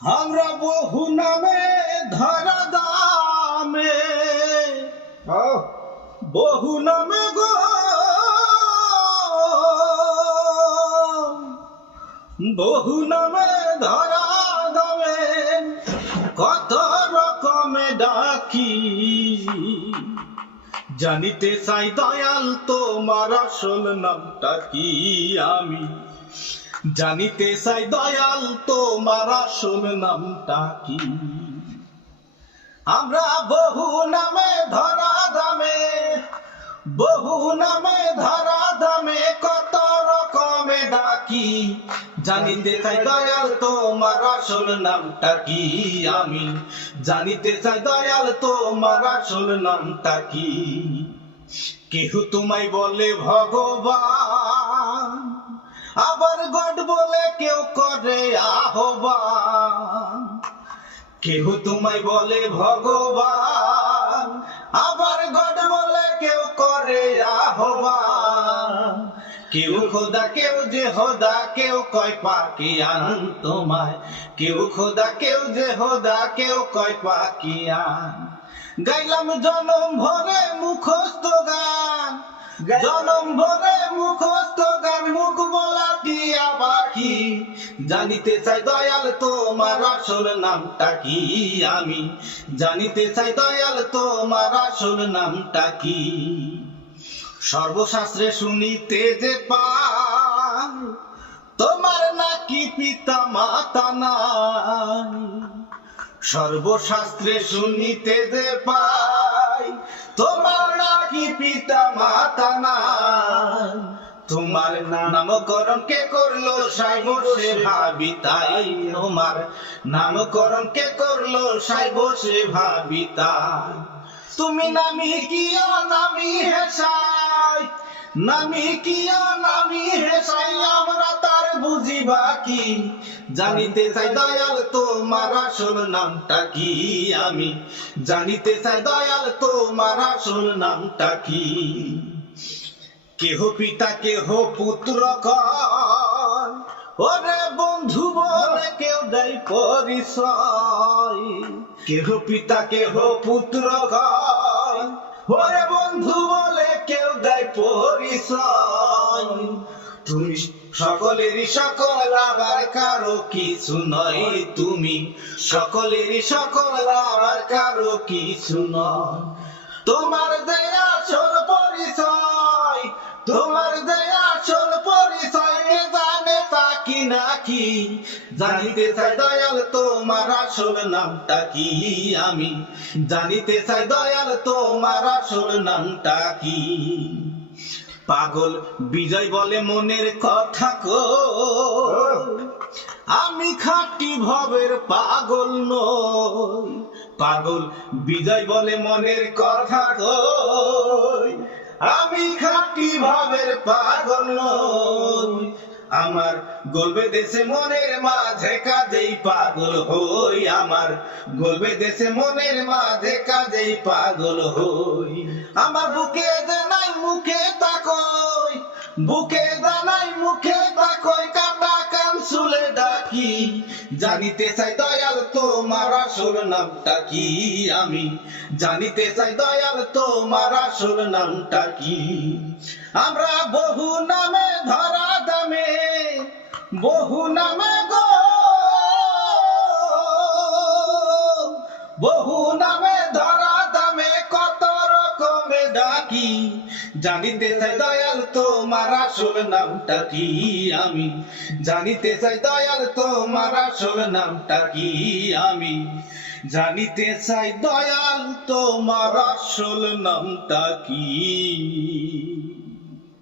আমরা বহু নামে ধরা দামে বহু নামে গো বহু নামে ধরা দামে কত রকমে ডাকি। জানিতে চাই দয়াল তোমার আসল নামটা কি আমি, জানিতে চাই দয়াল তোমার আসল নামটা কি। আমরা বহু নামে ধরা দামে বহু নামে ধরা দামে কত রকমে ডাকি। জানিতে চাই দয়াল তোমার আসল নামটা কি আমি, জানিতে চাই দয়াল তোমার আসল নামটা কি। কেহ তোমায় বলে ভগবান, আবার গড বলে কেউ করে আহ্বান। কেহ তোমায় বলে ভগবান, আবার গড বলে কেউ করে আহ্বান। কেউ খোদা কেউ যে হোদা, কেউ কয় পাকিয়ান তোমায়। কেউ খোদা কেউ যে হোদা, কেউ কয় পাকিয়ান। গাইলাম জনম ভরে মুখস্থ গান, জনম ভরে মুখস্থ গান, মুখ বলা টিয়া পাখি। জানিতে চাই দয়াল তোমার আসল নামটা কি আমি, জানিতে চাই দয়াল তোমার আসল নামটা কি। সর্বশাস্ত্রে শুনিতে যে পাই, তোমার নাকি পিতা মাতা নাই। সর্বশাস্ত্রে শুনিতে যে পাই, তোমার নাকি পিতা মাতা নাই। তোমার নামকরণ কে করলো সাই বসে ভাবি তাই, তোমার নামকরণ কে করলো সাই বসে ভাবি তাই। তুমি নামি কিয়া নামি হেসাই, নামি কিয়া নামি হেসাই, আমরা তার বুঝিবা কি। জানিতে চাই দয়াল তোমার আসল নামটা কি আমি, জানিতে চাই দয়াল তোমার আসল নামটা কি। কেহ পিতা কেহ পুত্র কয়, ওরে বন্ধু বলে কেউ দেয় পরিচয়। কেহ পিতা কেহ পুত্র কয়, ওরে বন্ধু বলে কেউ দেয় পরিচয়। তুমি সকলেরই সকল আবার কারো কিছু নয়, তুমি সকলেরই সকল আবার কারো কিছু নয়। তোমার দেয়া আসল পরিচয়, তোমার দেয়া আসল পরিচয় কে জানে তাকি নাকি। জানিতে চাই দয়াল তোমার আসল নামটা কি আমি, জানিতে চাই দয়াল তোমার আসল নামটা কি। পাগল বিজয় বলে মনের কথা কো, আমি খাঁটি ভবের পাগল নই। পাগল বিজয় বলে মনের কথা কই, আমি খাঁটি ভবের পাগল নই। আমার গলবে দেশে মনের মাঝে কাজেই পাগল হই, আমার গলবে দেশে মনের মাঝে কাজেই পাগল হই। আমার বুকে দানাই মুখে তাকই, বুকে দানাই মুখে তাকই, কাটা কান চুলে ডাকি। জানিতে চাই দয়াল তোমার আসল নামটা কি আমি, জানিতে চাই দয়াল তোমার আসল নামটা কি। আমরা বহু নামে ধরা দামে বহু নামে গো, বহু নামে ধরা দামে কত রকমে ডাকি। জানিতে চাই দয়াল তোমার আসল নামটা কি আমি, জানিতে চাই দয়াল তোমার আসল নামটা কি আমি, জানিতে চাই দয়াল তোমার আসল নামটা কি।